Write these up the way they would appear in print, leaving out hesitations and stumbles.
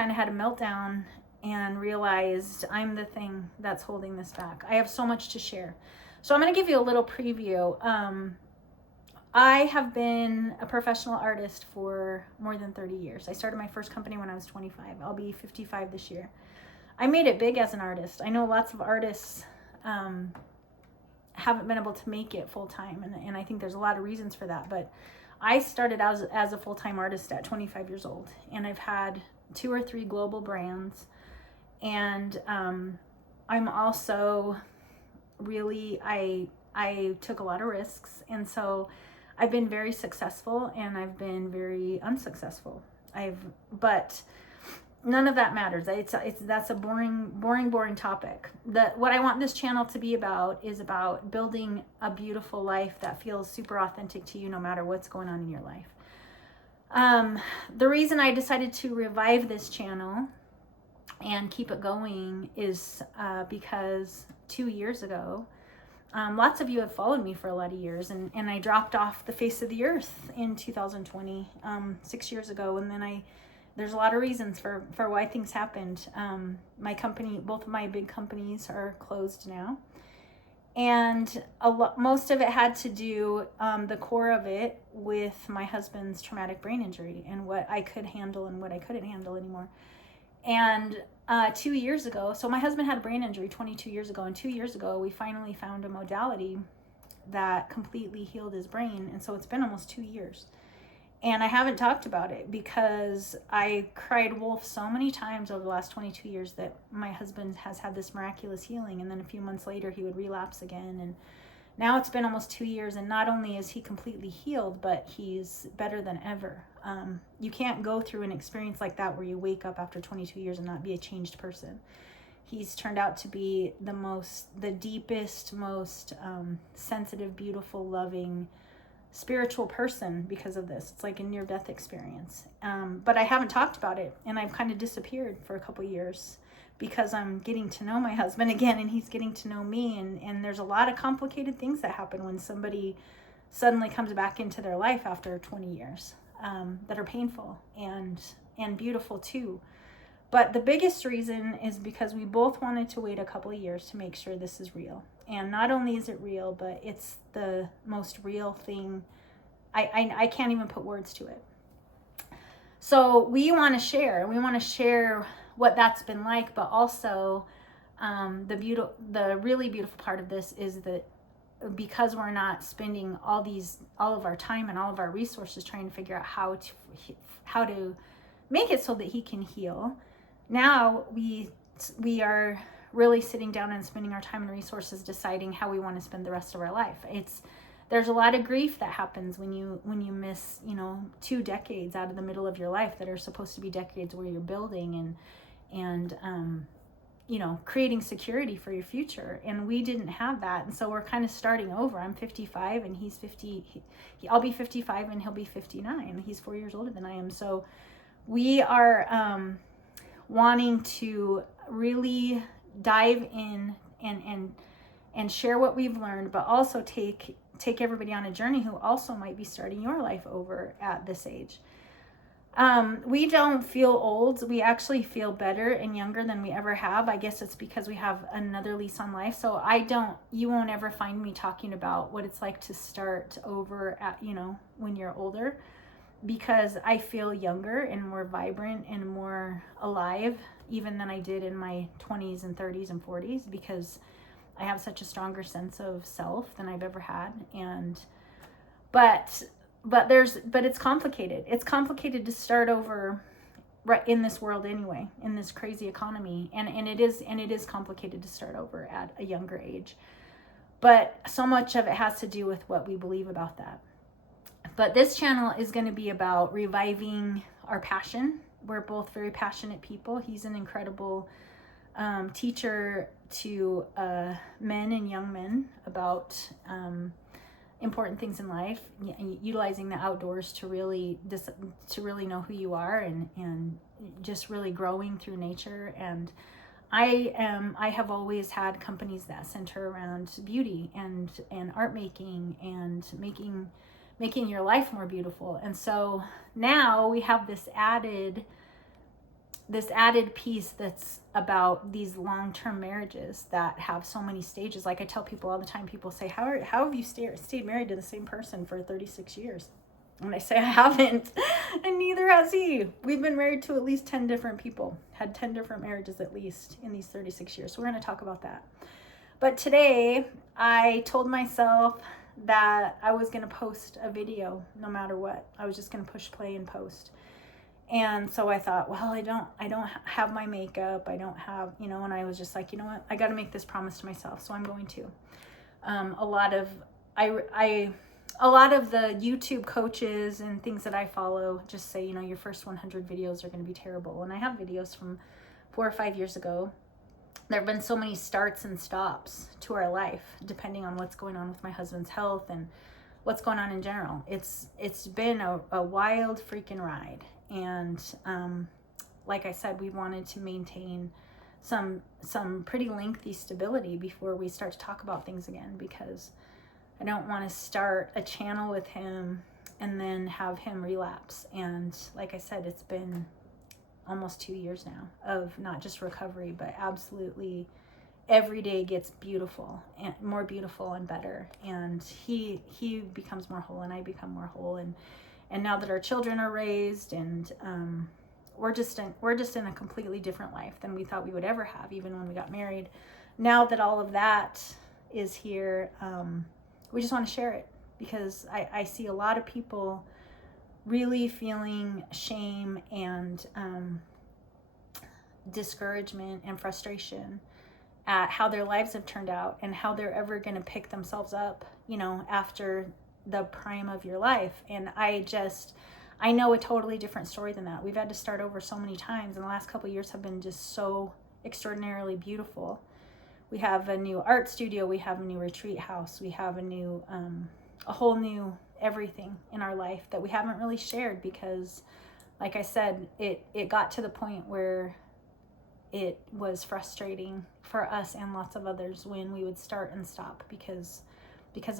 kind of had a meltdown and realized I'm the thing that's holding this back. I have so much to share. So I'm going to give you a little preview. I have been a professional artist for more than 30 years. I started my first company when I was 25. I'll be 55 this year. I made it big as an artist. I know lots of artists haven't been able to make it full time, and I think there's a lot of reasons for that. But I started as a full-time artist at 25 years old, and I've had 2 or 3 global brands, and I'm also really, I took a lot of risks, and so I've been very successful and I've been very unsuccessful. But none of that matters. That's a boring topic. What I want this channel to be about is about building a beautiful life that feels super authentic to you no matter what's going on in your life. The reason I decided to revive this channel and keep it going is because 2 years ago, lots of you have followed me for a lot of years, and I dropped off the face of the earth in 2020, 6 years ago, and then there's a lot of reasons for why things happened. My company, both of my big companies are closed now, and most of it had to do, the core of it, with my husband's traumatic brain injury and what I could handle and what I couldn't handle anymore. And 2 years ago, so my husband had a brain injury 22 years ago, and 2 years ago we finally found a modality that completely healed his brain, and so it's been almost 2 years. And I haven't talked about it because I cried wolf so many times over the last 22 years that my husband has had this miraculous healing, and then a few months later he would relapse again. And now it's been almost 2 years, and not only is he completely healed, but he's better than ever. You can't go through an experience like that where you wake up after 22 years and not be a changed person. He's turned out to be the deepest, most sensitive, beautiful, loving, spiritual person because of this. It's like a near-death experience. But I haven't talked about it, and I've kind of disappeared for a couple years because I'm getting to know my husband again, and he's getting to know me, and there's a lot of complicated things that happen when somebody suddenly comes back into their life after 20 years, that are painful and beautiful too. But the biggest reason is because we both wanted to wait a couple of years to make sure this is real. And not only is it real, but it's the most real thing. I can't even put words to it. So we want to share what that's been like, but also the really beautiful part of this is that because we're not spending all of our time and all of our resources trying to figure out how to make it so that he can heal, now we are really sitting down and spending our time and resources deciding how we want to spend the rest of our life. There's a lot of grief that happens when you miss 2 decades out of the middle of your life that are supposed to be decades where you're building and creating security for your future. And we didn't have that, and so we're kind of starting over. I'm 55 and he's 50. I'll be 55 and he'll be 59. He's 4 years older than I am. So we are wanting to really dive in and share what we've learned, but also take everybody on a journey who also might be starting your life over at this age. We don't feel old. We actually feel better and younger than we ever have. I guess it's because we have another lease on life. So you won't ever find me talking about what it's like to start over at, when you're older, because I feel younger and more vibrant and more alive even than I did in my 20s and 30s and 40s, because I have such a stronger sense of self than I've ever had. But it's complicated. It's complicated to start over right in this world anyway, in this crazy economy. And it is complicated to start over at a younger age. But so much of it has to do with what we believe about that. But this channel is going to be about reviving our passion. We're both very passionate people. He's an incredible teacher to men and young men about important things in life, utilizing the outdoors to really know who you are and just really growing through nature. And I have always had companies that center around beauty and art making and making your life more beautiful. And so now we have this added this added piece that's about these long-term marriages that have so many stages. Like I tell people all the time, people say, how have you stayed married to the same person for 36 years? And I say, I haven't, and neither has he. We've been married to at least 10 different people, had 10 different marriages at least in these 36 years. So we're going to talk about that. But today I told myself that I was going to post a video no matter what. I was just going to push play and post. And so I thought, well, I don't have my makeup. I don't have, and I was just like, you know what? I got to make this promise to myself. So I'm going to. A lot of the YouTube coaches and things that I follow just say, your first 100 videos are going to be terrible. And I have videos from 4 or 5 years ago. There have been so many starts and stops to our life, depending on what's going on with my husband's health and what's going on in general. It's been a wild freaking ride. And like I said, we wanted to maintain some pretty lengthy stability before we start to talk about things again, because I don't want to start a channel with him and then have him relapse. And like I said, it's been almost 2 years now of not just recovery, but absolutely every day gets beautiful and more beautiful and better. And he becomes more whole and I become more whole. And now that our children are raised, and we're just in a completely different life than we thought we would ever have, even when we got married. Now that all of that is here, we just want to share it, because I see a lot of people really feeling shame and discouragement and frustration at how their lives have turned out and how they're ever going to pick themselves up, after the prime of your life. And I know a totally different story than that. We've had to start over so many times, and the last couple of years have been just so extraordinarily beautiful. We have a new art studio, we have a new retreat house, we have a whole new everything in our life that we haven't really shared, because like I said, it got to the point where it was frustrating for us and lots of others when we would start and stop because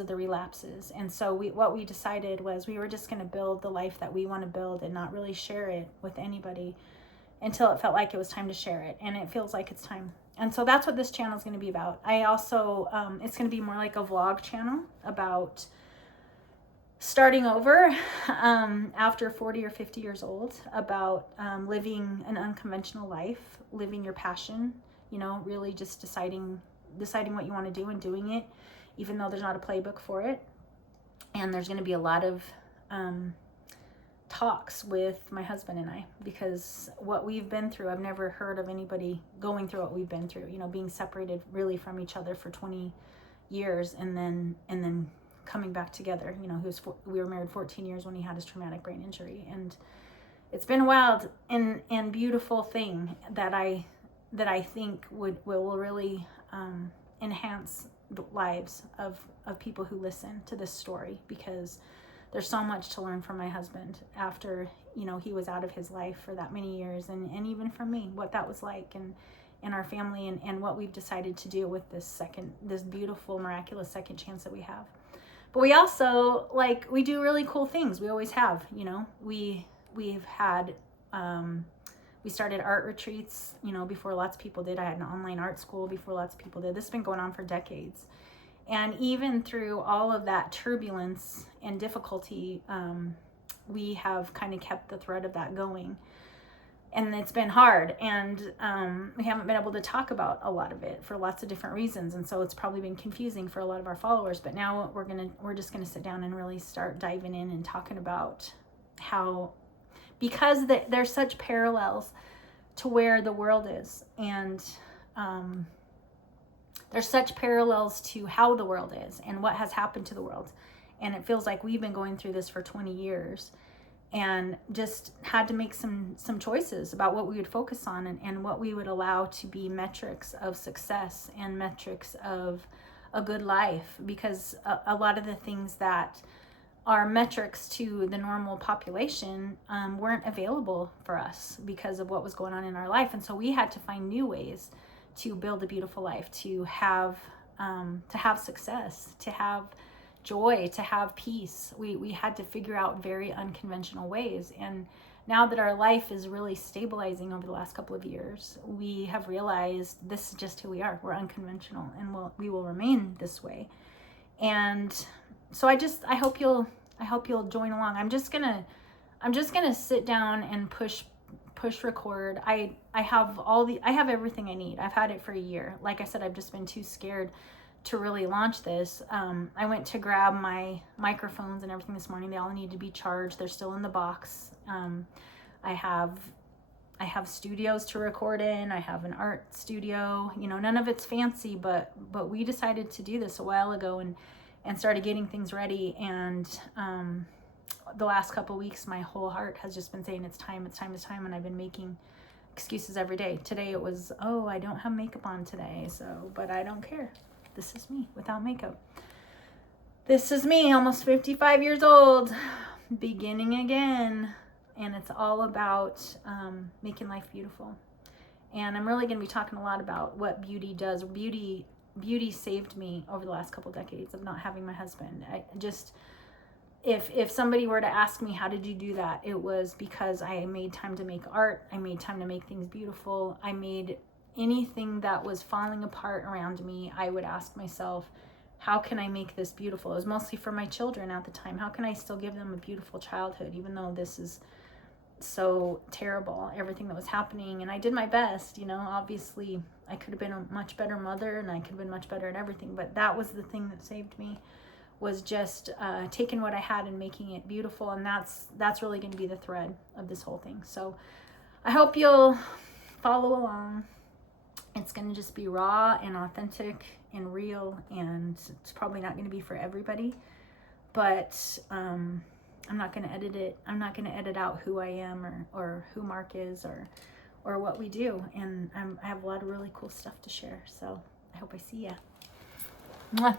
of the relapses. And so what we decided was we were just going to build the life that we want to build and not really share it with anybody until it felt like it was time to share it. And it feels like it's time. And so that's what this channel is going to be about. I also, it's going to be more like a vlog channel about starting over after 40 or 50 years old, about living an unconventional life, living your passion, really just deciding what you want to do and doing it, even though there's not a playbook for it. And there's going to be a lot of talks with my husband and I, because what we've been through, I've never heard of anybody going through what we've been through, being separated really from each other for 20 years and then coming back together. We were married 14 years when he had his traumatic brain injury, and it's been a wild and beautiful thing that I think will really enhance the lives of people who listen to this story, because there's so much to learn from my husband after he was out of his life for that many years, and even from me, what that was like, and our family, and what we've decided to do with this beautiful, miraculous second chance that we have. But we also, we do really cool things. We always have, we've had, we started art retreats, before lots of people did. I had an online art school before lots of people did. This has been going on for decades. And even through all of that turbulence and difficulty, we have kind of kept the thread of that going. And it's been hard, and we haven't been able to talk about a lot of it for lots of different reasons, and so it's probably been confusing for a lot of our followers. But now we're just gonna sit down and really start diving in and talking about how, because there's such parallels to where the world is, and there's such parallels to how the world is and what has happened to the world, and it feels like we've been going through this for 20 years. And just had to make some choices about what we would focus on and what we would allow to be metrics of success and metrics of a good life, because a lot of the things that are metrics to the normal population weren't available for us because of what was going on in our life. And so we had to find new ways to build a beautiful life, to have success, to have joy, to have peace. We had to figure out very unconventional ways. And now that our life is really stabilizing over the last couple of years, we have realized this is just who we are. We're unconventional, and we will remain this way. And so I hope you'll join along. I'm just gonna sit down and push record. I have everything I need. I've had it for a year. Like I said, I've just been too scared to really launch this. I went to grab my microphones and everything this morning. They all need to be charged. They're still in the box. I have studios to record in. I have an art studio. None of it's fancy, but we decided to do this a while ago and started getting things ready. And the last couple weeks, my whole heart has just been saying it's time. And I've been making excuses every day. Today it was, oh, I don't have makeup on today. But I don't care. This is me without makeup. This is me, almost 55 years old, beginning again. And it's all about making life beautiful. And I'm really going to be talking a lot about what beauty does. Beauty saved me over the last couple decades of not having my husband. If somebody were to ask me, how did you do that? It was because I made time to make art. I made time to make things beautiful. I made anything that was falling apart around me. I would ask myself, how can I make this beautiful? It was mostly for my children at the time. How can I still give them a beautiful childhood, even though this is so terrible, everything that was happening? And I did my best. Obviously I could have been a much better mother, and I could have been much better at everything, but that was the thing that saved me, was just taking what I had and making it beautiful. And that's really going to be the thread of this whole thing. So I hope you'll follow along. It's going to just be raw and authentic and real, and it's probably not going to be for everybody, but I'm not going to edit it. I'm not going to edit out who I am or who Marq is or what we do. And I have a lot of really cool stuff to share. So I hope I see ya. Mwah.